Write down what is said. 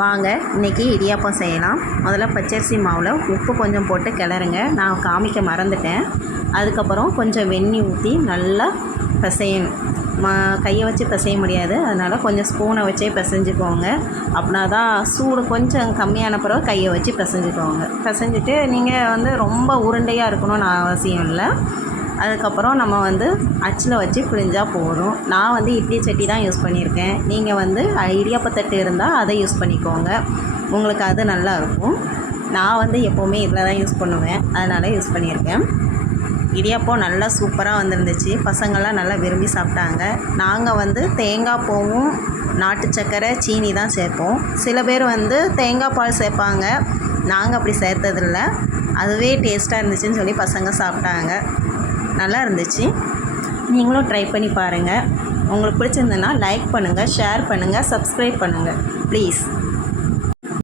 வாங்க இன்றைக்கி இடியாப்பம் செய்யலாம். முதல்ல பச்சரிசி மாவில் உப்பு கொஞ்சம் போட்டு கிளறுங்க. நான் காமிக்க மறந்துட்டேன். அதுக்கப்புறம் கொஞ்சம் வெந்நீர் ஊற்றி நல்லா பிசையணும். கையை வச்சு பிசைய முடியாது, அதனால் கொஞ்சம் ஸ்பூனை வச்சே பிசைஞ்சுக்கோங்க. அப்படின்னா தான் சூடு கொஞ்சம் கம்மியான பிறகு கையை வச்சு பிசைஞ்சுக்கோங்க. பிசைஞ்சிட்டு நீங்கள் ரொம்ப உருண்டையாக இருக்கணும்னு அவசியம் இல்லை. அதுக்கப்புறம் நம்ம அச்சில் வச்சு பிழிஞ்சால் போதும். நான் இட்லி சட்டி தான் யூஸ் பண்ணியிருக்கேன். நீங்கள் இடியாப்பத்தட்டு இருந்தால் அதை யூஸ் பண்ணிக்கோங்க, உங்களுக்கு அது நல்லா இருக்கும். நான் எப்போவுமே இதில் தான் யூஸ் பண்ணுவேன், அதனால் யூஸ் பண்ணியிருக்கேன். இடியாப்பம் நல்லா சூப்பராக வந்துருந்துச்சு. பசங்கள்லாம் நல்லா விரும்பி சாப்பிட்டாங்க. நாங்கள் தேங்காய் பூவும் நாட்டு சர்க்கரை சீனி தான் சேர்ப்போம். சில பேர் தேங்காய் பால் சேர்ப்பாங்க. நாங்கள் அப்படி சேர்த்ததில்ல. அதுவே டேஸ்ட்டாக இருந்துச்சுன்னு சொல்லி பசங்க சாப்பிட்டாங்க. நல்லா இருந்துச்சு. நீங்களும் ட்ரை பண்ணி பாருங்கள். உங்களுக்கு பிடிச்சிருந்ததுன்னா லைக் பண்ணுங்கள், ஷேர் பண்ணுங்கள், சப்ஸ்கிரைப் பண்ணுங்கள் ப்ளீஸ்.